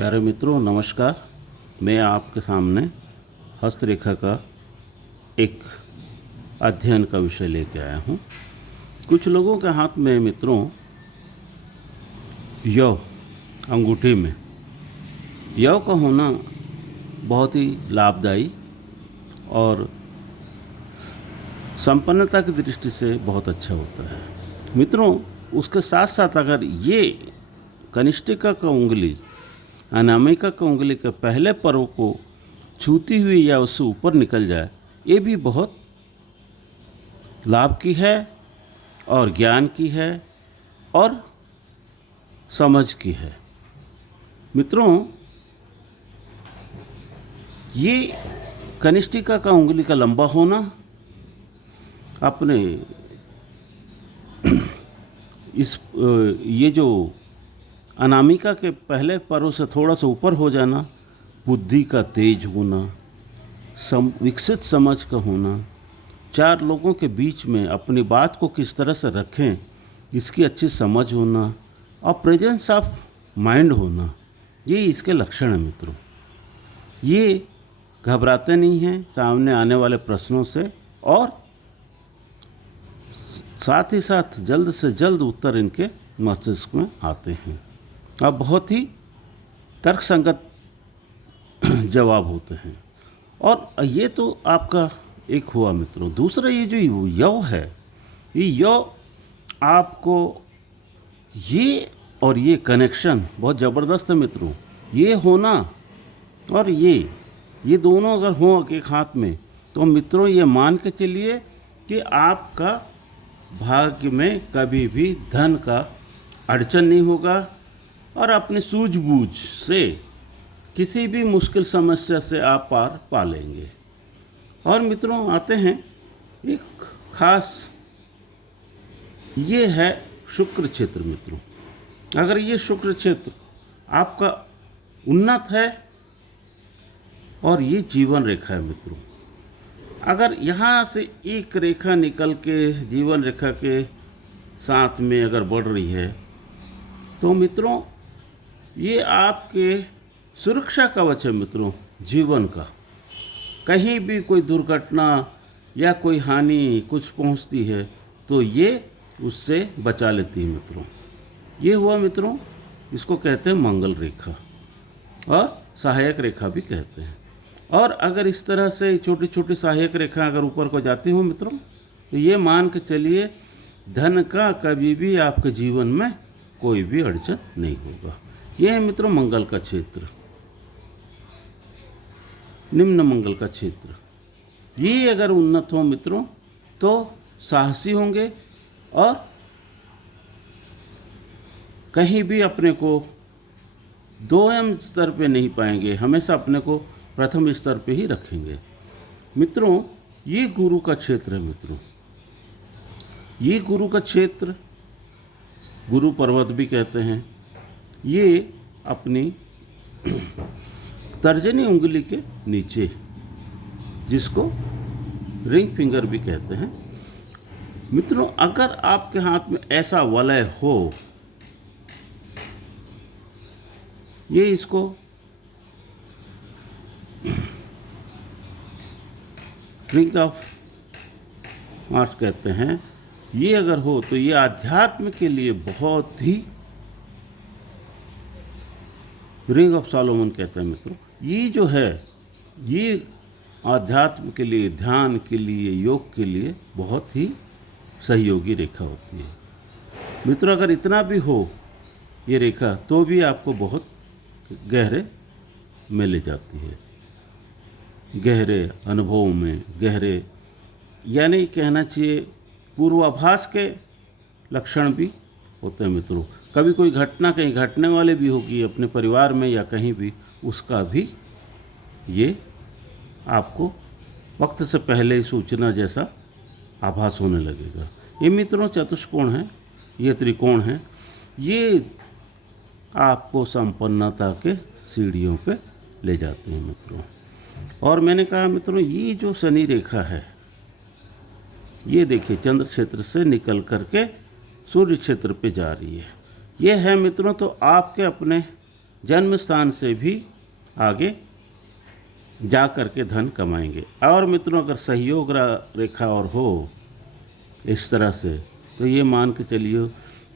प्यारे मित्रों नमस्कार। मैं आपके सामने हस्तरेखा का एक अध्ययन का विषय लेके आया हूँ। कुछ लोगों के हाथ में मित्रों यौ अंगूठी में यौ का होना बहुत ही लाभदायी और संपन्नता की दृष्टि से बहुत अच्छा होता है। मित्रों उसके साथ साथ अगर ये कनिष्ठिका का उंगली अनामिका का उंगली के पहले पर्व को छूती हुई या उससे ऊपर निकल जाए, ये भी बहुत लाभ की है और ज्ञान की है और समझ की है। मित्रों ये कनिष्ठिका का उंगली का लंबा होना अपने ये जो अनामिका के पहले पर्व से थोड़ा सा ऊपर हो जाना, बुद्धि का तेज होना, विकसित समझ का होना, चार लोगों के बीच में अपनी बात को किस तरह से रखें इसकी अच्छी समझ होना और प्रेजेंस ऑफ माइंड होना, ये इसके लक्षण हैं। मित्रों ये घबराते नहीं हैं सामने आने वाले प्रश्नों से और साथ ही साथ जल्द से जल्द उत्तर इनके मस्तिष्क में आते हैं। अब बहुत ही तर्कसंगत जवाब होते हैं। और ये तो आपका एक हुआ मित्रों। दूसरा ये जो यौ है, ये यौ आपको ये और ये कनेक्शन बहुत ज़बरदस्त है मित्रों। ये होना और ये दोनों अगर हों एक हाथ में तो मित्रों ये मान के चलिए कि आपका भाग्य में कभी भी धन का अड़चन नहीं होगा और अपनी सूझबूझ से किसी भी मुश्किल समस्या से आप पार पा लेंगे। और मित्रों आते हैं एक खास, ये है शुक्र क्षेत्र। मित्रों अगर ये शुक्र क्षेत्र आपका उन्नत है और ये जीवन रेखा है मित्रों, अगर यहाँ से एक रेखा निकल के जीवन रेखा के साथ में अगर बढ़ रही है तो मित्रों ये आपके सुरक्षा कवच है मित्रों। जीवन का कहीं भी कोई दुर्घटना या कोई हानि कुछ पहुंचती है तो ये उससे बचा लेती है मित्रों। ये हुआ मित्रों, इसको कहते हैं मंगल रेखा और सहायक रेखा भी कहते हैं। और अगर इस तरह से छोटी छोटी सहायक रेखा अगर ऊपर को जाती हो मित्रों तो ये मान के चलिए धन का कभी भी आपके जीवन में कोई भी अड़चन नहीं होगा। यह है मित्रों मंगल का क्षेत्र, निम्न मंगल का क्षेत्र। ये अगर उन्नत हो मित्रों तो साहसी होंगे और कहीं भी अपने को दोयम स्तर पे नहीं पाएंगे, हमेशा अपने को प्रथम स्तर पे ही रखेंगे। मित्रों ये गुरु का क्षेत्र है। मित्रों ये गुरु का क्षेत्र, गुरु पर्वत भी कहते हैं। ये अपनी तर्जनी उंगली के नीचे, जिसको रिंग फिंगर भी कहते हैं। मित्रों अगर आपके हाथ में ऐसा वलय हो, ये इसको रिंग ऑफ मार्स कहते हैं। ये अगर हो तो ये आध्यात्म के लिए बहुत ही, रिंग ऑफ सॉलोमन कहते हैं मित्रों। ये जो है ये आध्यात्म के लिए, ध्यान के लिए, योग के लिए बहुत ही सहयोगी रेखा होती है मित्रों। अगर इतना भी हो ये रेखा तो भी आपको बहुत गहरे में ले जाती है, गहरे अनुभव में, गहरे यानी कहना चाहिए पूर्वाभास के लक्षण भी होते हैं मित्रों। कभी कोई घटना कहीं घटने वाले भी होगी अपने परिवार में या कहीं भी, उसका भी ये आपको वक्त से पहले ही सूचना जैसा आभास होने लगेगा। ये मित्रों चतुष्कोण है, ये त्रिकोण है, ये आपको संपन्नता के सीढ़ियों पे ले जाते हैं मित्रों। और मैंने कहा मित्रों ये जो शनि रेखा है, ये देखिए चंद्र क्षेत्र से निकल करके सूर्य क्षेत्र पे जा रही है। ये है मित्रों तो आपके अपने जन्म स्थान से भी आगे जा कर के धन कमाएंगे। और मित्रों अगर सहयोग रेखा और हो इस तरह से, तो ये मान के चलिए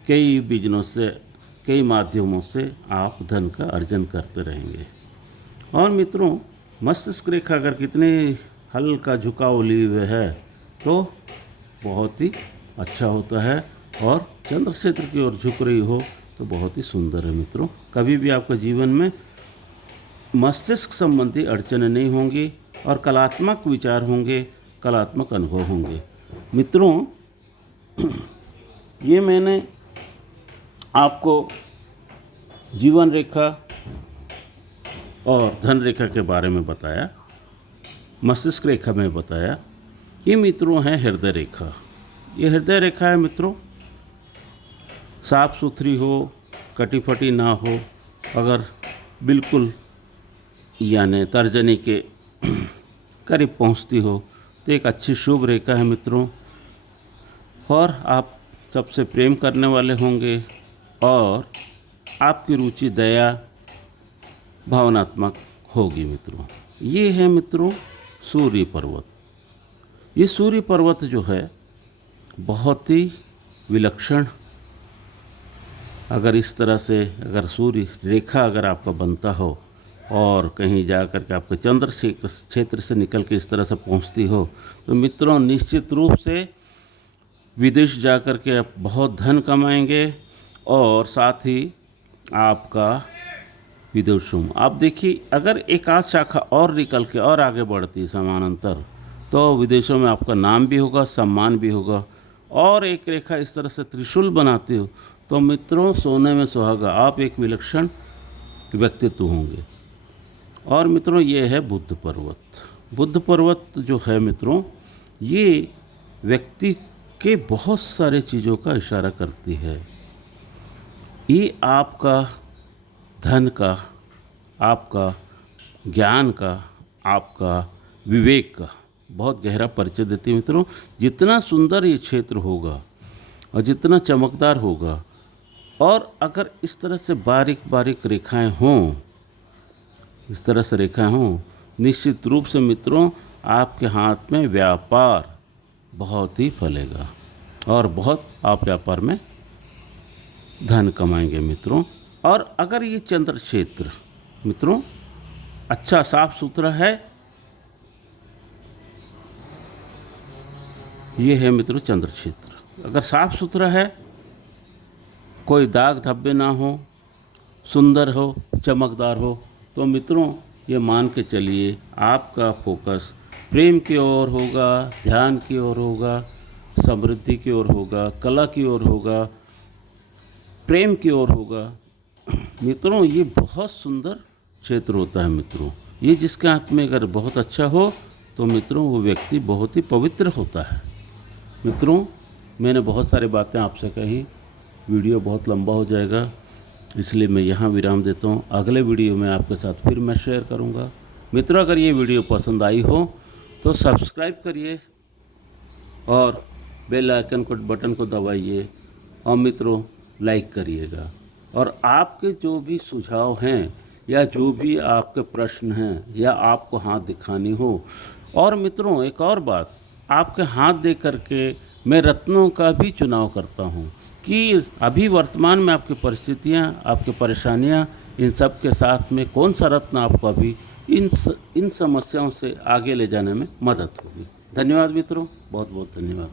कई बिजनेस से, कई माध्यमों से आप धन का अर्जन करते रहेंगे। और मित्रों मस्तिष्क रेखा अगर कितने हल्का झुकाव लिए हुए है तो बहुत ही अच्छा होता है, और चंद्र क्षेत्र की ओर झुक रही हो तो बहुत ही सुंदर है मित्रों। कभी भी आपका जीवन में मस्तिष्क संबंधी अड़चनें नहीं होंगी और कलात्मक विचार होंगे, कलात्मक अनुभव होंगे। मित्रों ये मैंने आपको जीवन रेखा और धन रेखा के बारे में बताया, मस्तिष्क रेखा में बताया। ये मित्रों है हृदय रेखा। ये हृदय रेखा है मित्रों, साफ सुथरी हो, कटी फटी ना हो, अगर बिल्कुल यानी तर्जनी के करीब पहुंचती हो तो एक अच्छी शुभ रेखा है मित्रों। और आप सबसे प्रेम करने वाले होंगे और आपकी रुचि दया भावनात्मक होगी मित्रों। ये है मित्रों सूर्य पर्वत। ये सूर्य पर्वत जो है बहुत ही विलक्षण, अगर इस तरह से अगर सूर्य रेखा अगर आपका बनता हो और कहीं जा कर के आपके चंद्र क्षेत्र से निकल के इस तरह से पहुंचती हो तो मित्रों निश्चित रूप से विदेश जा कर के आप बहुत धन कमाएंगे, और साथ ही आपका विदेशों में आप देखिए अगर एक आध शाखा और निकल के और आगे बढ़ती समानांतर तो विदेशों में आपका नाम भी होगा, सम्मान भी होगा। और एक रेखा इस तरह से त्रिशूल बनाती हो तो मित्रों सोने में सुहागा, आप एक विलक्षण व्यक्तित्व होंगे। और मित्रों ये है बुद्ध पर्वत। बुद्ध पर्वत जो है मित्रों ये व्यक्ति के बहुत सारे चीज़ों का इशारा करती है। ये आपका धन का, आपका ज्ञान का, आपका विवेक का बहुत गहरा परिचय देती है मित्रों। जितना सुंदर ये क्षेत्र होगा और जितना चमकदार होगा, और अगर इस तरह से बारीक बारीक रेखाएं हों, इस तरह से रेखाएं हों, निश्चित रूप से मित्रों आपके हाथ में व्यापार बहुत ही फलेगा और बहुत आप व्यापार में धन कमाएंगे मित्रों। और अगर ये चंद्र क्षेत्र मित्रों अच्छा साफ सुथरा है, ये है मित्रों चंद्र क्षेत्र, अगर साफ सुथरा है, कोई दाग धब्बे ना हो, सुंदर हो, चमकदार हो, तो मित्रों ये मान के चलिए आपका फोकस प्रेम की ओर होगा, ध्यान की ओर होगा, समृद्धि की ओर होगा, कला की ओर होगा, प्रेम की ओर होगा। मित्रों ये बहुत सुंदर क्षेत्र होता है मित्रों। ये जिसके हाथ में अगर बहुत अच्छा हो तो मित्रों वो व्यक्ति बहुत ही पवित्र होता है। मित्रों मैंने बहुत सारी बातें आपसे कही, वीडियो बहुत लंबा हो जाएगा, इसलिए मैं यहाँ विराम देता हूँ। अगले वीडियो में आपके साथ फिर मैं शेयर करूँगा। मित्रों अगर ये वीडियो पसंद आई हो तो सब्सक्राइब करिए और बेल आइकन को बटन को दबाइए, और मित्रों लाइक करिएगा। और आपके जो भी सुझाव हैं या जो भी आपके प्रश्न हैं या आपको हाथ दिखानी हो, और मित्रों एक और बात, आपके हाथ दे करके मैं रत्नों का भी चुनाव करता हूँ कि अभी वर्तमान में आपकी परिस्थितियाँ, आपकी परेशानियाँ, इन सब के साथ में कौन सा रत्न आपको अभी इन समस्याओं से आगे ले जाने में मदद होगी। धन्यवाद मित्रों, बहुत बहुत धन्यवाद।